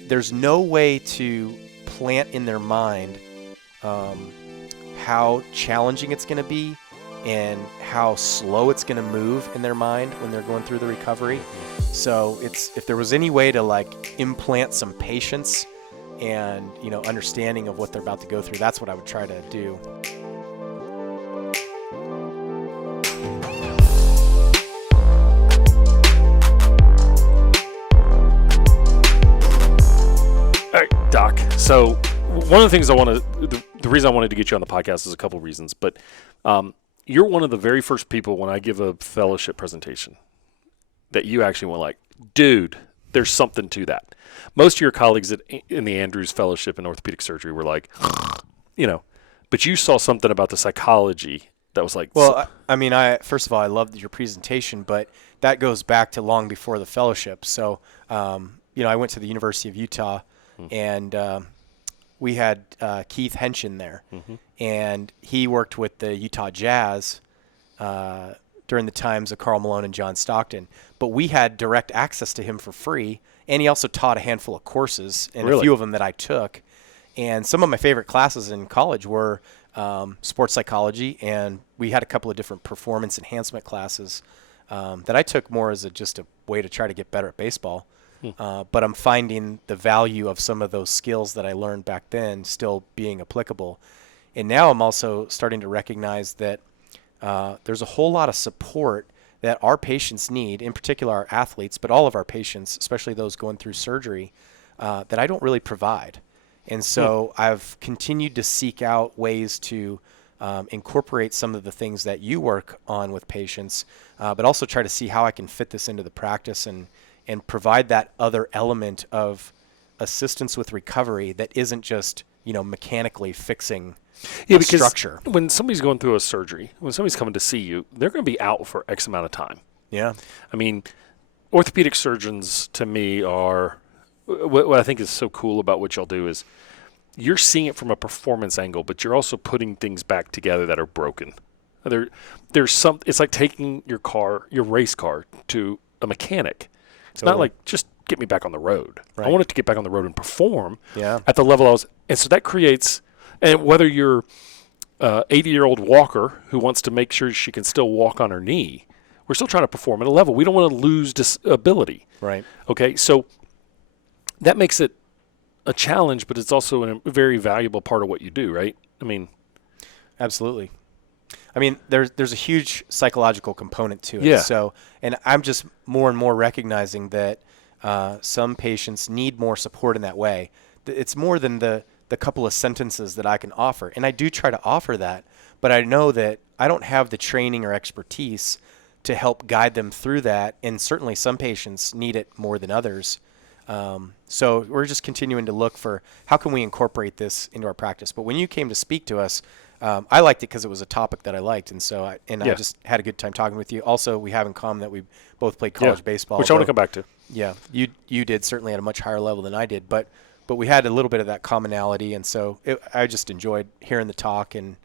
there's no way to plant in their mind how challenging it's going to be and how slow it's going to move in their mind when they're going through the recovery. So if there was any way to like implant some patience and, understanding of what they're about to go through, that's what I would try to do. All right, Doc. So one of the things the reason I wanted to get you on the podcast is a couple of reasons, but you're one of the very first people when I give a fellowship presentation that you actually went like, dude, there's something to that. Most of your colleagues in the Andrews Fellowship in Orthopedic Surgery were like, but you saw something about the psychology that was like. Well, first of all, I loved your presentation, but that goes back to long before the fellowship. So, I went to the University of Utah, and we had Keith Henshin there, and he worked with the Utah Jazz during the times of Karl Malone and John Stockton. But we had direct access to him for free, and he also taught a handful of courses, and a few of them that I took. And some of my favorite classes in college were sports psychology, and we had a couple of different performance enhancement classes that I took more as just a way to try to get better at baseball. But I'm finding the value of some of those skills that I learned back then still being applicable. And now I'm also starting to recognize that there's a whole lot of support that our patients need, in particular our athletes, but all of our patients, especially those going through surgery, that I don't really provide. And so I've continued to seek out ways to incorporate some of the things that you work on with patients, but also try to see how I can fit this into the practice and provide that other element of assistance with recovery that isn't just, mechanically fixing because structure. When somebody's going through a surgery, when somebody's coming to see you, they're going to be out for X amount of time. Yeah. I mean, orthopedic surgeons to me are, what I think is so cool about what y'all do is you're seeing it from a performance angle, but you're also putting things back together that are broken. It's like taking your race car to a mechanic. It's not like, just get me back on the road. Right. I want it to get back on the road and perform at the level I was. And so that creates, and whether you're 80-year-old walker who wants to make sure she can still walk on her knee, we're still trying to perform at a level. We don't want to lose ability. Right. Okay, so that makes it a challenge, but it's also a very valuable part of what you do, right? I mean. Absolutely. I mean, there's a huge psychological component to it. Yeah. So, and I'm just more and more recognizing that some patients need more support in that way. It's more than the couple of sentences that I can offer. And I do try to offer that, but I know that I don't have the training or expertise to help guide them through that. And certainly some patients need it more than others. So we're just continuing to look for how can we incorporate this into our practice. But when you came to speak to us, I liked it because it was a topic that I liked, and so I just had a good time talking with you. Also, we have in common that we both played college baseball, which I want to come back to. Yeah, you did certainly at a much higher level than I did, but we had a little bit of that commonality, and so I just enjoyed hearing the talk and.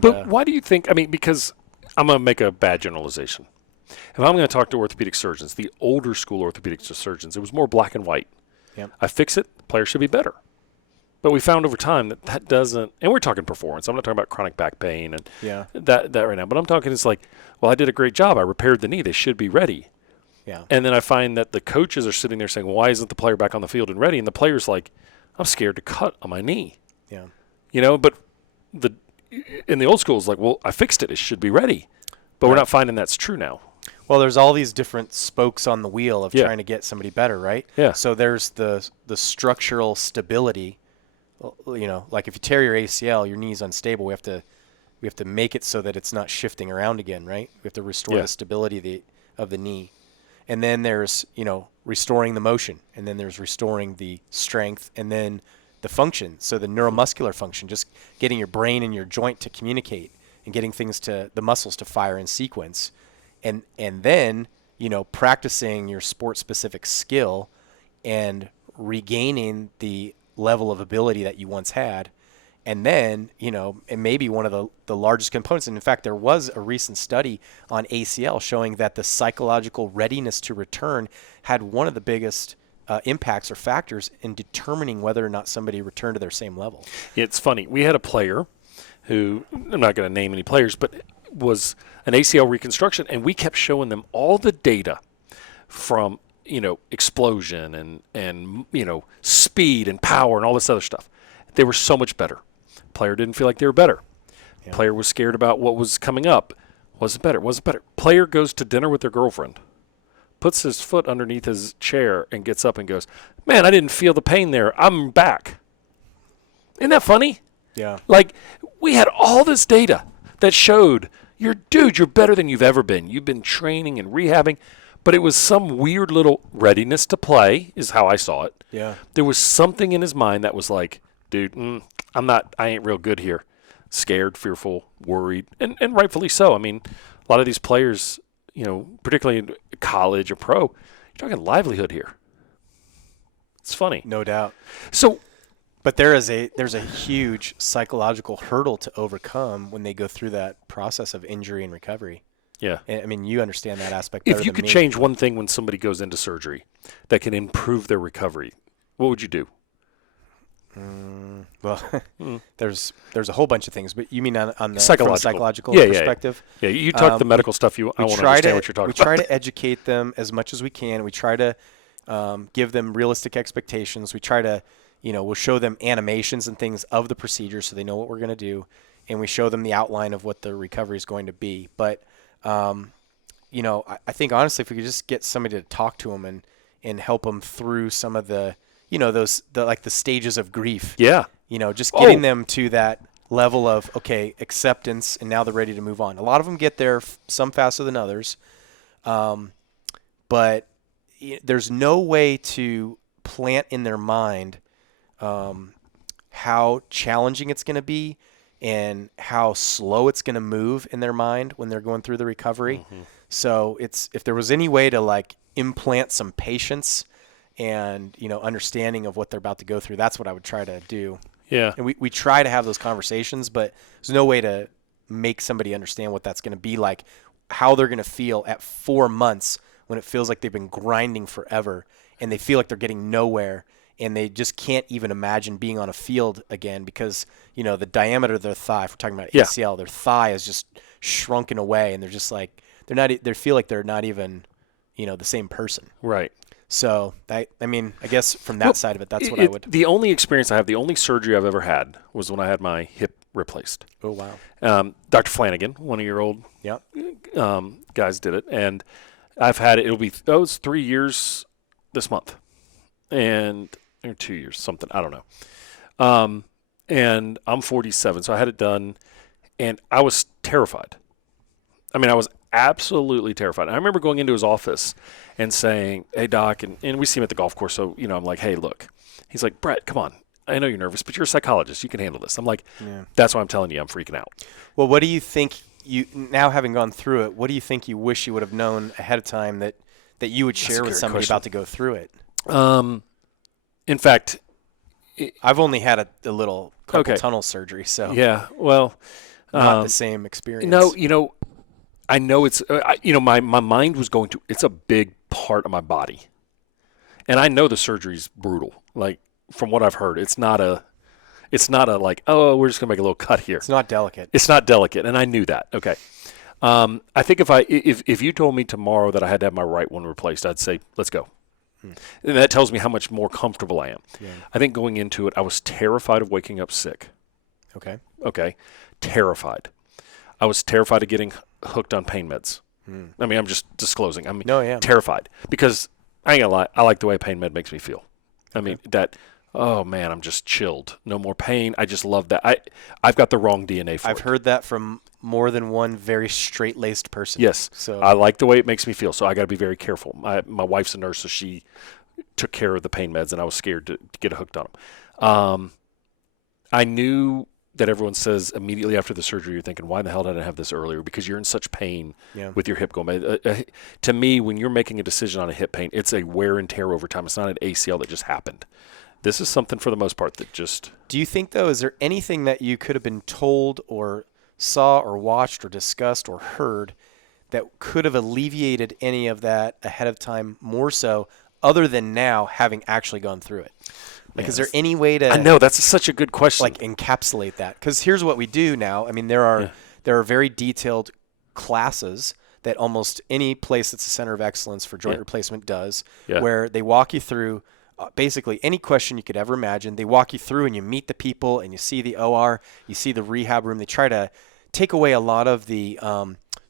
But why do you think? I mean, because I'm going to make a bad generalization. If I'm going to talk to orthopedic surgeons, the older school orthopedic surgeons, it was more black and white. Yep. I fix it, the player should be better. But we found over time that doesn't, and we're talking performance. I'm not talking about chronic back pain and that right now. But I'm talking, it's like, well, I did a great job. I repaired the knee. They should be ready. Yeah. And then I find that the coaches are sitting there saying, well, why isn't the player back on the field and ready? And the player's like, I'm scared to cut on my knee. Yeah. But in the old school, it's like, well, I fixed it. It should be ready. But we're not finding that's true now. Well, there's all these different spokes on the wheel of trying to get somebody better, right? Yeah. So there's the structural stability. Like if you tear your ACL, your knee's unstable. We have to make it so that it's not shifting around again, right? We have to restore the stability of the knee. And then there's, restoring the motion, and then there's restoring the strength, and then the function. So the neuromuscular function, just getting your brain and your joint to communicate and getting the muscles to fire in sequence. And then, practicing your sport-specific skill and regaining the level of ability that you once had. And then, it may be one of the largest components. And in fact, there was a recent study on ACL showing that the psychological readiness to return had one of the biggest impacts or factors in determining whether or not somebody returned to their same level. It's funny. We had a player who, I'm not going to name any players, but was an ACL reconstruction, and we kept showing them all the data from, explosion and speed and power and all this other stuff. They were so much better. Player didn't feel like they were better. Yeah. Player was scared about what was coming up. Wasn't better. Player goes to dinner with their girlfriend, puts his foot underneath his chair and gets up and goes, man, I didn't feel the pain there. I'm back. Isn't that funny? Yeah. Like, we had all this data that showed, you're better than you've ever been. You've been training and rehabbing. But it was some weird little readiness to play is how I saw it. Yeah. There was something in his mind that was like, dude, I ain't real good here. Scared, fearful, worried, and rightfully so. I mean, a lot of these players, particularly in college or pro, you're talking livelihood here. It's funny. No doubt. So, but there's a huge psychological hurdle to overcome when they go through that process of injury and recovery. yeah. And, I mean, you understand that aspect better If you than could me. change one thing when somebody goes into surgery that can improve their recovery, what would you do? Well, there's a whole bunch of things, but you mean on the from a psychological Yeah. perspective? Yeah, you talk the medical stuff. I want to understand what you're talking We about. try to educate them as much as we can. We try to give them realistic expectations. We try to, we'll show them animations and things of the procedure so they know what we're going to do, and we show them the outline of what the recovery is going to be. But, I think honestly, if we could just get somebody to talk to them and help them through some of the, the stages of grief. Yeah. Just getting them to that level of, okay, acceptance, and now they're ready to move on. A lot of them get there, some faster than others. But there's no way to plant in their mind how challenging it's going to be and how slow it's going to move in their mind when they're going through the recovery. Mm-hmm. So if there was any way to implant some patience and, understanding of what they're about to go through, that's what I would try to do. Yeah. And we try to have those conversations, but there's no way to make somebody understand what that's going to be like, how they're going to feel at 4 months when it feels like they've been grinding forever and they feel like they're getting nowhere and they just can't even imagine being on a field again because, the diameter of their thigh, if we're talking about ACL, their thigh is just shrunken away and they're just like, they feel like they're not even, the same person. Right. So, I guess from that side of it, that's what I would. The only experience I have, the only surgery I've ever had was when I had my hip replaced. Oh, wow. Dr. Flanagan, one of your old guys did it. And I've had it. It was 3 years this month. Or 2 years, something. I don't know. And I'm 47, so I had it done. And I was terrified. I mean, I was absolutely terrified. I remember going into his office and saying, hey, Doc, and we see him at the golf course, so, I'm like, hey, look. He's like, Brett, come on. I know you're nervous, but you're a psychologist. You can handle this. I'm like, That's why I'm telling you I'm freaking out. Well, what do you think now having gone through it, what do you think you wish you would have known ahead of time that you would share with somebody about to go through it? In fact, I've only had a little carpal tunnel surgery, so yeah, well, not the same experience. No, I know it's, my mind was going to, it's a big part of my body. And I know the surgery's brutal. Like, from what I've heard, it's not a like, oh, we're just going to make a little cut here. It's not delicate. It's not delicate, and I knew that. Okay. I think if you told me tomorrow that I had to have my right one replaced, I'd say, let's go. And that tells me how much more comfortable I am. Yeah. I think going into it, I was terrified of waking up sick. Okay. Terrified. I was terrified of getting hooked on pain meds. I mean, I'm just disclosing. I'm terrified because I ain't gonna lie. I like the way a pain med makes me feel. I mean, oh man, I'm just chilled. No more pain. I just love that. I've got the wrong DNA for it. I've heard that from more than one very straight-laced person. Yes. So I like the way it makes me feel, so I got to be very careful. My wife's a nurse, so she took care of the pain meds, and I was scared to get hooked on them. I knew that everyone says immediately after the surgery, you're thinking, why the hell did I have this earlier? Because you're in such pain with your hip going. To me, when you're making a decision on a hip pain, it's a wear and tear over time. It's not an ACL that just happened. This is something for the most part that just... Do you think, though, is there anything that you could have been told or saw or watched or discussed or heard that could have alleviated any of that ahead of time more so, other than now having actually gone through it? Like, is there any way to? I know that's such a good question. Like, encapsulate that? Because here's what we do now. I mean, there are very detailed classes that almost any place that's a center of excellence for joint replacement does, where they walk you through basically any question you could ever imagine. They walk you through, and you meet the people, and you see the OR, you see the rehab room. They try to take away a lot of the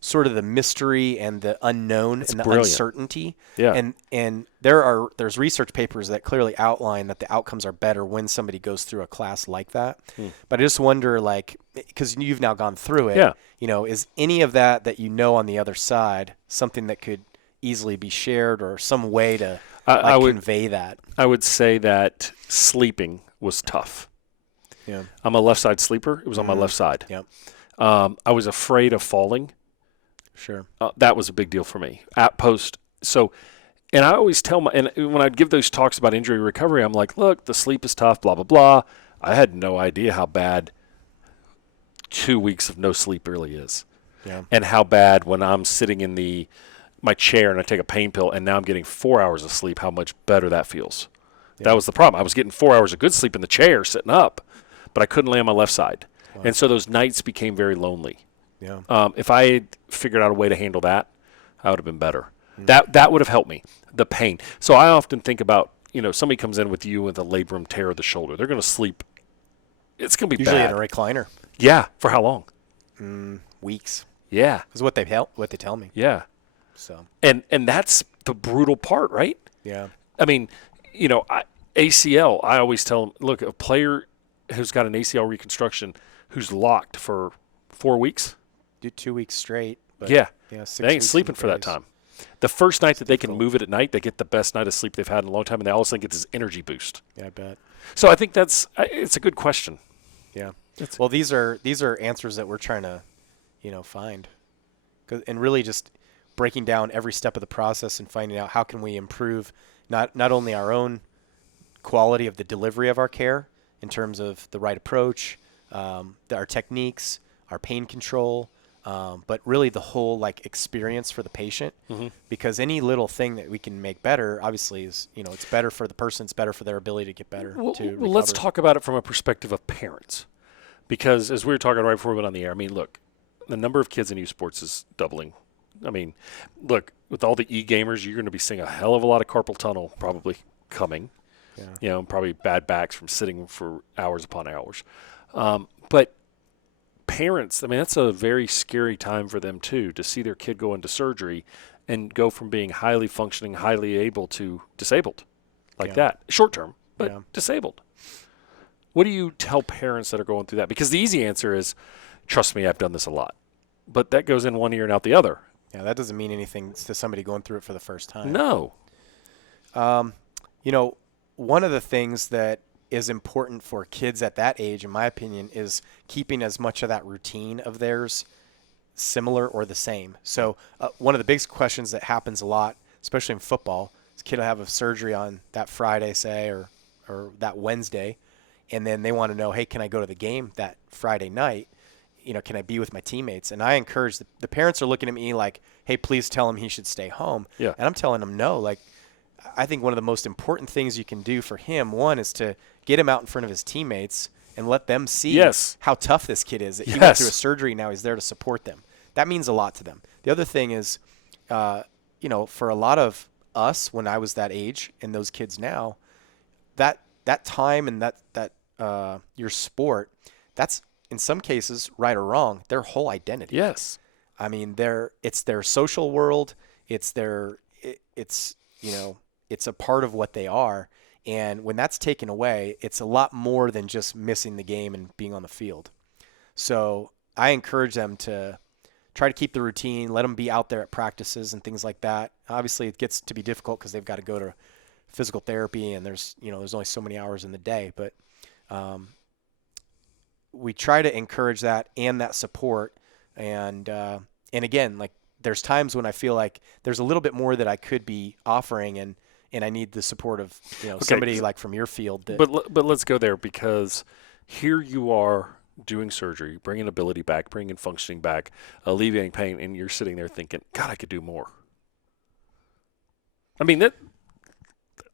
sort of the mystery and the unknown and the uncertainty. Yeah. And there's research papers that clearly outline that the outcomes are better when somebody goes through a class like that. But I just wonder, like, because you've now gone through it, is any of that you know on the other side something that could easily be shared or some way to convey that? I would say that sleeping was tough. Yeah. I'm a left side sleeper. It was on my left side. Yep. I was afraid of falling. Sure. That was a big deal for me at post. So, and I always tell and when I'd give those talks about injury recovery, I'm like, look, the sleep is tough, blah, blah, blah. I had no idea how bad 2 weeks of no sleep really is. Yeah. And how bad when I'm sitting in my chair and I take a pain pill and now I'm getting 4 hours of sleep, how much better that feels. Yeah. That was the problem. I was getting 4 hours of good sleep in the chair sitting up, but I couldn't lay on my left side. Wow. And so those nights became very lonely. Yeah. If I had figured out a way to handle that, I would have been better. That would have helped me, the pain. So I often think about, somebody comes in with you with a labrum tear of the shoulder. They're going to sleep. It's going to be usually bad. in a recliner. Yeah. For how long? Weeks. Yeah. Is what they tell me. Yeah. So. And that's the brutal part, right? Yeah. I mean, ACL, I always tell them, look, a player who's got an ACL reconstruction who's locked for 4 weeks. Do 2 weeks straight. But yeah. 6 they ain't weeks sleeping for that time. The first night that they can move it at night, they get the best night of sleep they've had in a long time, and they all of a sudden get this energy boost. Yeah, I bet. So I think it's a good question. Yeah. Well, these are answers that we're trying to, find, and really just breaking down every step of the process and finding out how can we improve not only our own quality of the delivery of our care in terms of the right approach, our techniques, our pain control, but really the whole experience for the patient, because any little thing that we can make better, obviously, is it's better for the person, it's better for their ability to get better. Well, let's talk about it from a perspective of parents, because as we were talking right before we went on the air, I mean, look, the number of kids in youth sports is doubling. I mean, look, with all the e-gamers, you're going to be seeing a hell of a lot of carpal tunnel probably coming. Yeah. Probably bad backs from sitting for hours upon hours. But parents, I mean, that's a very scary time for them too, to see their kid go into surgery and go from being highly functioning, highly able to disabled that. Short term, but disabled. What do you tell parents that are going through that? Because the easy answer is, trust me, I've done this a lot. But that goes in one ear and out the other. Yeah, that doesn't mean anything to somebody going through it for the first time. No. One of the things that is important for kids at that age, in my opinion, is keeping as much of that routine of theirs similar or the same. So one of the big questions that happens a lot, especially in football, is a kid will have a surgery on that Friday, say, or that Wednesday, and then they want to know, hey, can I go to the game that Friday night? Can I be with my teammates? And I encourage the parents are looking at me like, hey, please tell him he should stay home. Yeah. And I'm telling them no. I think one of the most important things you can do for him, one, is to get him out in front of his teammates and let them see how tough this kid is. That he went through a surgery, now he's there to support them. That means a lot to them. The other thing is, for a lot of us when I was that age and those kids now, that time and that your sport, that's in some cases, right or wrong, their whole identity. Yes. I mean, it's their social world. It's a part of what they are. And when that's taken away, it's a lot more than just missing the game and being on the field. So I encourage them to try to keep the routine, let them be out there at practices and things like that. Obviously, it gets to be difficult because they've got to go to physical therapy and there's only so many hours in the day. But we try to encourage that and that support. And again, there's times when I feel like there's a little bit more that I could be offering and I need the support of somebody from your field. But let's go there, because here you are doing surgery, bringing ability back, bringing functioning back, alleviating pain, and you're sitting there thinking, God, I could do more. I mean,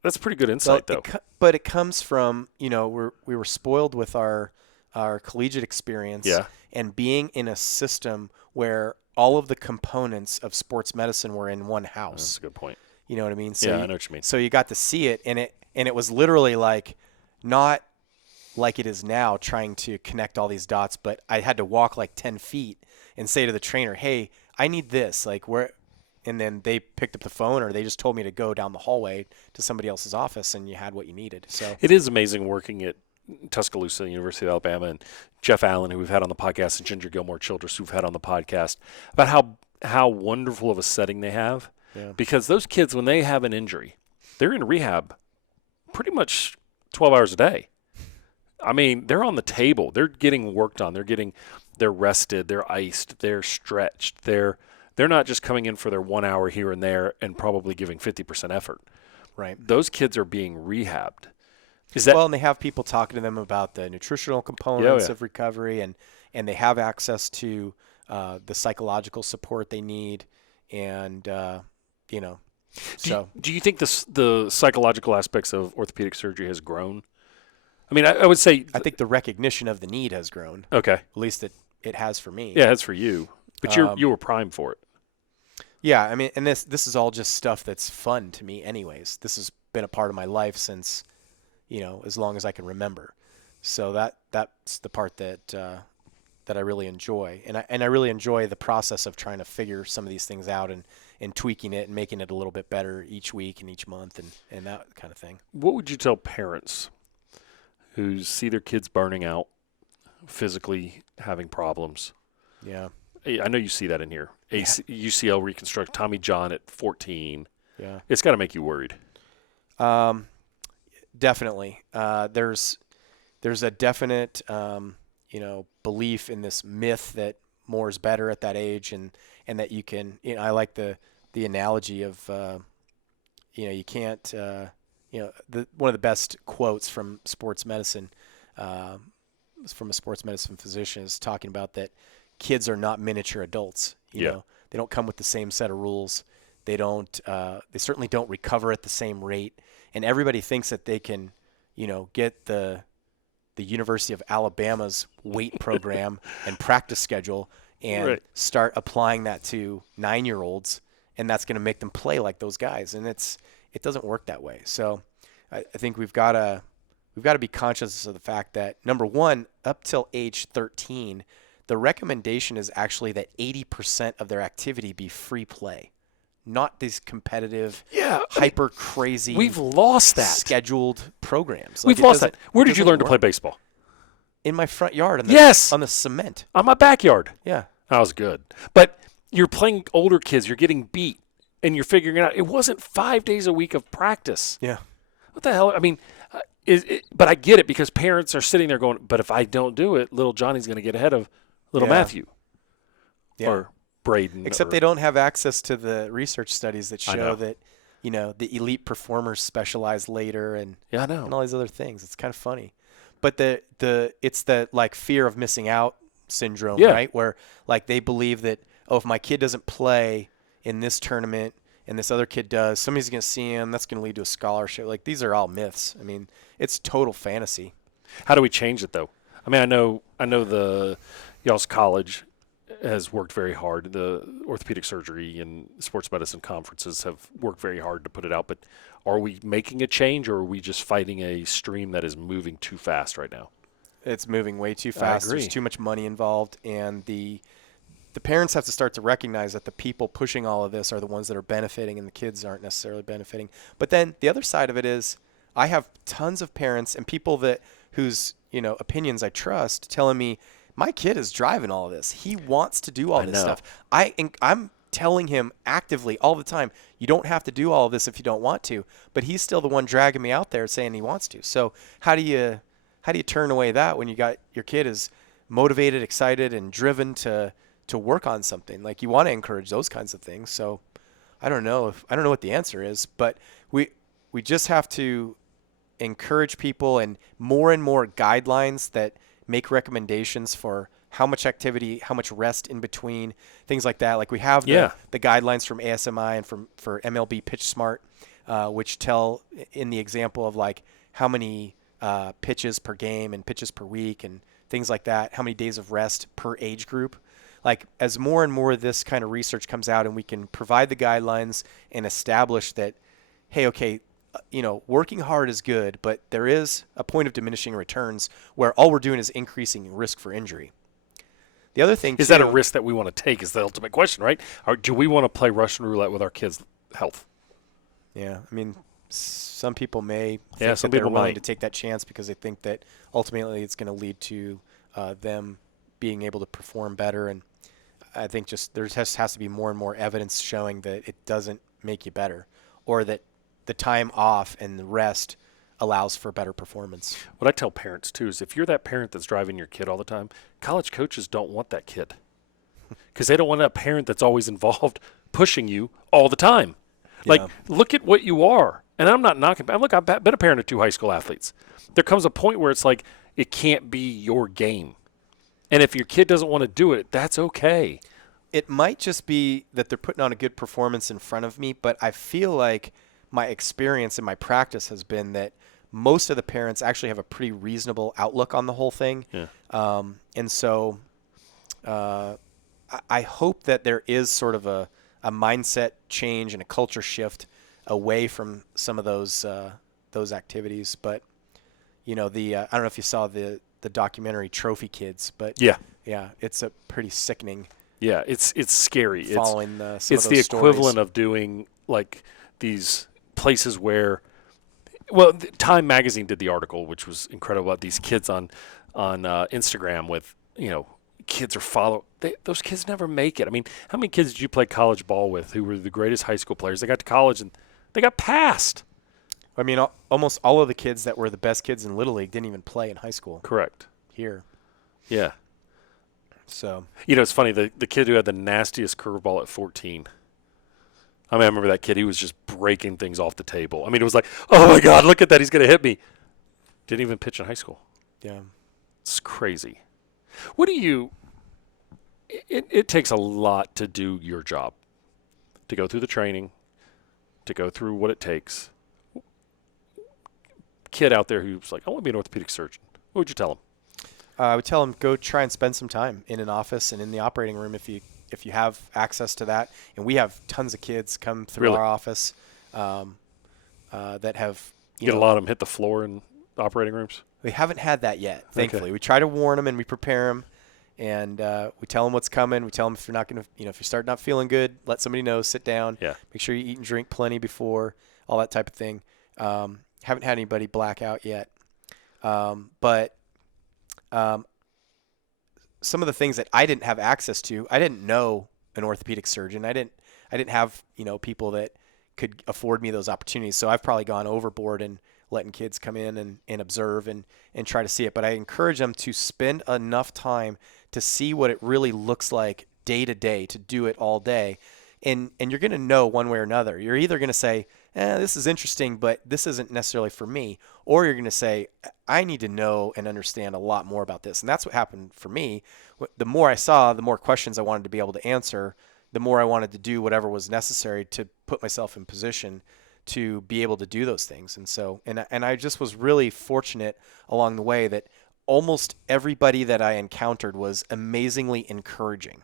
That's pretty good insight, though. But it comes from, we were spoiled with our collegiate experience and being in a system where all of the components of sports medicine were in one house. That's a good point. You know what I mean? So I know what you mean. So you got to see it, and it was literally like not like it is now, trying to connect all these dots, but I had to walk like 10 feet and say to the trainer, hey, I need this. Like where, and then they picked up the phone, or they just told me to go down the hallway to somebody else's office, and you had what you needed. So it is amazing working at Tuscaloosa, University of Alabama, and Jeff Allen, who we've had on the podcast, and Ginger Gilmore Childress, who've had on the podcast, about how wonderful of a setting they have. Yeah. Because those kids, when they have an injury, they're in rehab pretty much 12 hours a day. I mean, they're on the table. They're getting worked on. They're rested. They're iced. They're stretched. They're not just coming in for their 1 hour here and there and probably giving 50% effort. Right. Those kids are being rehabbed. And they have people talking to them about the nutritional components of recovery, and they have access to the psychological support they need, and So, do you think the psychological aspects of orthopedic surgery has grown? I mean, I would say I think the recognition of the need has grown. Okay, at least it has for me. Yeah, it's for you, but you were primed for it. Yeah, I mean, and this is all just stuff that's fun to me, anyways. This has been a part of my life since, as long as I can remember. So that's the part that I really enjoy, and I really enjoy the process of trying to figure some of these things out and tweaking it and making it a little bit better each week and each month and that kind of thing. What would you tell parents who see their kids burning out, physically having problems? Yeah. I know you see that in here. UCL reconstruct, Tommy John at 14. Yeah. It's got to make you worried. Definitely. There's a definite, belief in this myth that more is better at that age, and that you can, I like the analogy of, you can't, one of the best quotes from sports medicine, from a sports medicine physician, is talking about that kids are not miniature adults. You know, they don't come with the same set of rules. They certainly don't recover at the same rate. And everybody thinks that they can, get the University of Alabama's weight program and practice schedule and start applying that to 9-year-olds, and that's going to make them play like those guys. And it doesn't work that way. So I think we've got to be conscious of the fact that, number one, up till age 13, the recommendation is actually that 80% of their activity be free play, not these competitive, hyper crazy. We've lost that scheduled programs. We've lost that. Where did you learn to play baseball? In my front yard. On the cement. On my backyard. Yeah. That was good. But you're playing older kids. You're getting beat, and you're figuring it out. It wasn't 5 days a week of practice. Yeah. What the hell? I mean, but I get it, because parents are sitting there going, but if I don't do it, little Johnny's going to get ahead of little Matthew or Braden. Except they don't have access to the research studies that show that, the elite performers specialize later and all these other things. It's kind of funny. But it's the like fear of missing out syndrome, right? Where like they believe that, if my kid doesn't play in this tournament and this other kid does, somebody's going to see him. That's going to lead to a scholarship. Like, these are all myths. I mean, it's total fantasy. How do we change it, though? I mean, I know the y'all's college has worked very hard. The orthopedic surgery and sports medicine conferences have worked very hard to put it out. But are we making a change, or are we just fighting a stream that is moving too fast right now? It's moving way too fast. There's too much money involved, and the parents have to start to recognize that the people pushing all of this are the ones that are benefiting, and the kids aren't necessarily benefiting. But then the other side of it is, I have tons of parents and people whose opinions I trust telling me, my kid is driving all of this. He wants to do all this stuff. I'm telling him actively all the time, you don't have to do all of this if you don't want to. But he's still the one dragging me out there saying he wants to. So how do you turn away that when you got your kid is motivated, excited, and driven to work on something? Like, you want to encourage those kinds of things. So I don't know what the answer is, but we just have to encourage people, and more guidelines that make recommendations for how much activity, how much rest in between, things like that. Like, we have the guidelines from ASMI and for MLB Pitch Smart. which tell in the example of like how many pitches per game and pitches per week and things like that, how many days of rest per age group. Like as more and more of this kind of research comes out and we can provide the guidelines and establish that, hey, okay, working hard is good, but there is a point of diminishing returns where all we're doing is increasing risk for injury. The other thing is that a risk that we want to take is the ultimate question, right? Or do we want to play Russian roulette with our kids' health? Yeah, I mean, some people may think Yeah, that some they're people willing might to take that chance because they think that ultimately it's going to lead to them being able to perform better. And I think just there has to be more and more evidence showing that it doesn't make you better, or that the time off and the rest allows for better performance. What I tell parents too is if you're that parent that's driving your kid all the time, college coaches don't want that kid because they don't want a parent that's always involved pushing you all the time. Like, look at what you are. And I'm not knocking. Look, I've been a parent of 2 high school athletes. There comes a point where it's like it can't be your game. And if your kid doesn't want to do it, that's okay. It might just be that they're putting on a good performance in front of me, but I feel like my experience and my practice has been that most of the parents actually have a pretty reasonable outlook on the whole thing. Yeah. And so I hope that there is sort of a mindset change and a culture shift away from some of those activities. But, I don't know if you saw the documentary Trophy Kids, but yeah, it's a pretty sickening. Yeah, it's scary. Following some it's of the those equivalent stories. of doing like these places where, well, Time Magazine did the article, which was incredible, about these kids on Instagram with, kids are those kids never make it. I mean, how many kids did you play college ball with who were the greatest high school players? They got to college and they got passed. I mean, almost all of the kids that were the best kids in Little League didn't even play in high school. Correct. Here. Yeah. So. It's funny, the kid who had the nastiest curveball at 14. I remember that kid. He was just breaking things off the table. I mean, it was like, oh, my God, look at that. He's going to hit me. Didn't even pitch in high school. Yeah. It's crazy. What do you – it takes a lot to do your job, to go through the training, to go through what it takes. Kid out there who's like, I want to be an orthopedic surgeon. What would you tell him? I would tell him go try and spend some time in an office and in the operating room if you have access to that. And we have tons of kids come through our office that have – You get a lot of them hit the floor in operating rooms? We haven't had that yet, thankfully. Okay. We try to warn them and we prepare them, and we tell them what's coming. We tell them if you're not going to, if you start not feeling good, let somebody know, sit down. Yeah. Make sure you eat and drink plenty before, all that type of thing. Haven't had anybody black out yet. But some of the things that I didn't have access to, I didn't know an orthopedic surgeon. I didn't have, people that could afford me those opportunities. So I've probably gone overboard and letting kids come in and observe and try to see it. But I encourage them to spend enough time to see what it really looks like day to day, to do it all day. And you're going to know one way or another. You're either going to say, this is interesting, but this isn't necessarily for me. Or you're going to say, I need to know and understand a lot more about this. And that's what happened for me. The more I saw, the more questions I wanted to be able to answer, the more I wanted to do whatever was necessary to put myself in position to be able to do those things. And so, and I just was really fortunate along the way that almost everybody that I encountered was amazingly encouraging.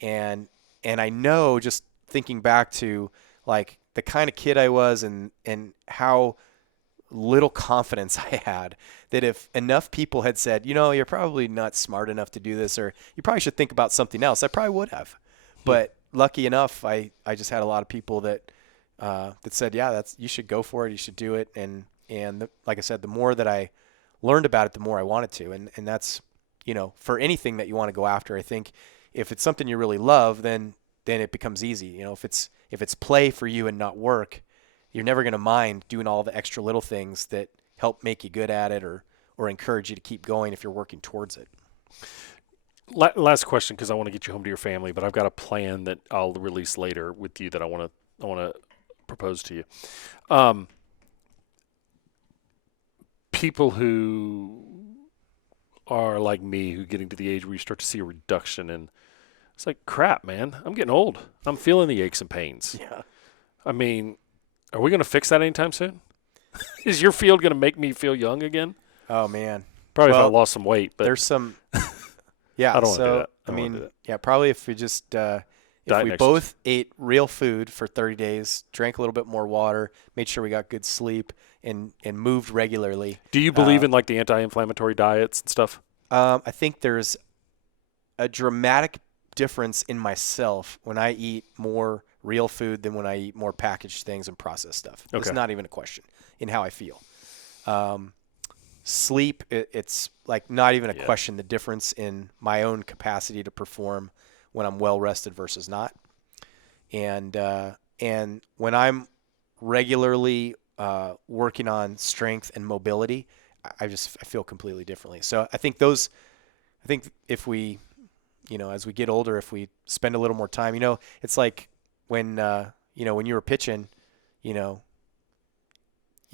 And I know, just thinking back to like the kind of kid I was and how little confidence I had, that if enough people had said, you're probably not smart enough to do this, or you probably should think about something else, I probably would have. But lucky enough, I just had a lot of people that said, you should go for it, you should do it. And like I said, the more that I learned about it, the more I wanted to. And that's, for anything that you want to go after, I think if it's something you really love, then it becomes easy. If it's play for you and not work, you're never going to mind doing all the extra little things that help make you good at it or encourage you to keep going if you're working towards it. Last question, because I want to get you home to your family, but I've got a plan that I'll release later with you that I want to propose to you. People who are like me, who getting to the age where you start to see a reduction in, it's like, crap, man, I'm getting old. I'm feeling the aches and pains. Yeah. I mean, Are we going to fix that anytime soon? Is your field going to make me feel young again? Oh man, Probably Well, if I lost some weight. But there's some. Yeah, I don't want to do so that. I mean, yeah, probably if we just if Diet we next- both ate real food for 30 days, drank a little bit more water, made sure we got good sleep, and moved regularly. Do you believe in like the anti-inflammatory diets and stuff? I think there's a dramatic difference in myself when I eat more real food than when I eat more packaged things and processed stuff. Okay. It's not even a question in how I feel. Sleep, it's like not even a question, the difference in my own capacity to perform when I'm well rested versus not. And when I'm regularly working on strength and mobility, I feel completely differently. So I think if we, as we get older, if we spend a little more time, it's like when when you were pitching,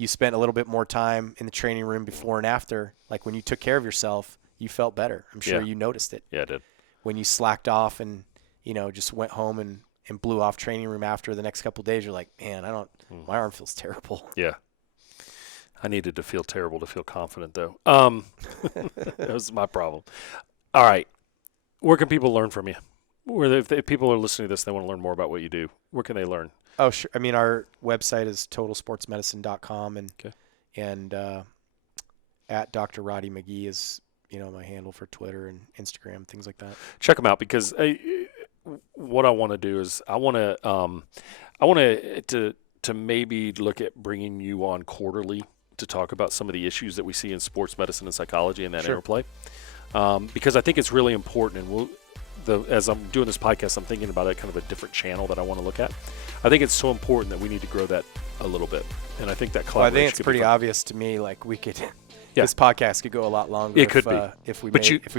you spent a little bit more time in the training room before and after. Like when you took care of yourself, you felt better. I'm sure you noticed it. Yeah, I did. When you slacked off and, just went home and blew off training room after the next couple of days, you're like, man, my arm feels terrible. Yeah. I needed to feel terrible to feel confident, though. That was my problem. All right. Where can people learn from you? If people are listening to this, they want to learn more about what you do. Where can they learn? Oh, sure. I mean, our website is totalsportsmedicine.com, and at Dr. Roddy McGee is, my handle for Twitter and Instagram, things like that. Check them out because what I want to do is I want to maybe look at bringing you on quarterly to talk about some of the issues that we see in sports medicine and psychology and that interplay, because I think it's really important. And as I'm doing this podcast, I'm thinking about kind of a different channel that I want to look at. I think it's so important that we need to grow that a little bit, and I think that collaboration. Well, I think it's pretty obvious to me. Like we could, this podcast could go a lot longer. It could be if we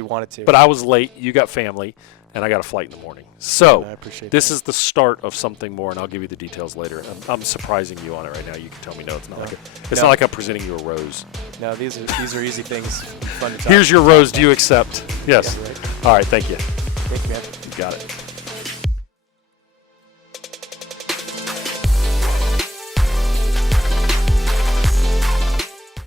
wanted to. But I was late. You got family, and I got a flight in the morning. So I appreciate this that. is the start of something more, and I'll give you the details later. I'm surprising you on it right now. You can tell me no. It's not not like I'm presenting you a rose. No, these are easy things. Fun to talk. Here's your rose. Do you accept? Yes. Yeah, right. All right. Thank you. Thank you, man. You got it.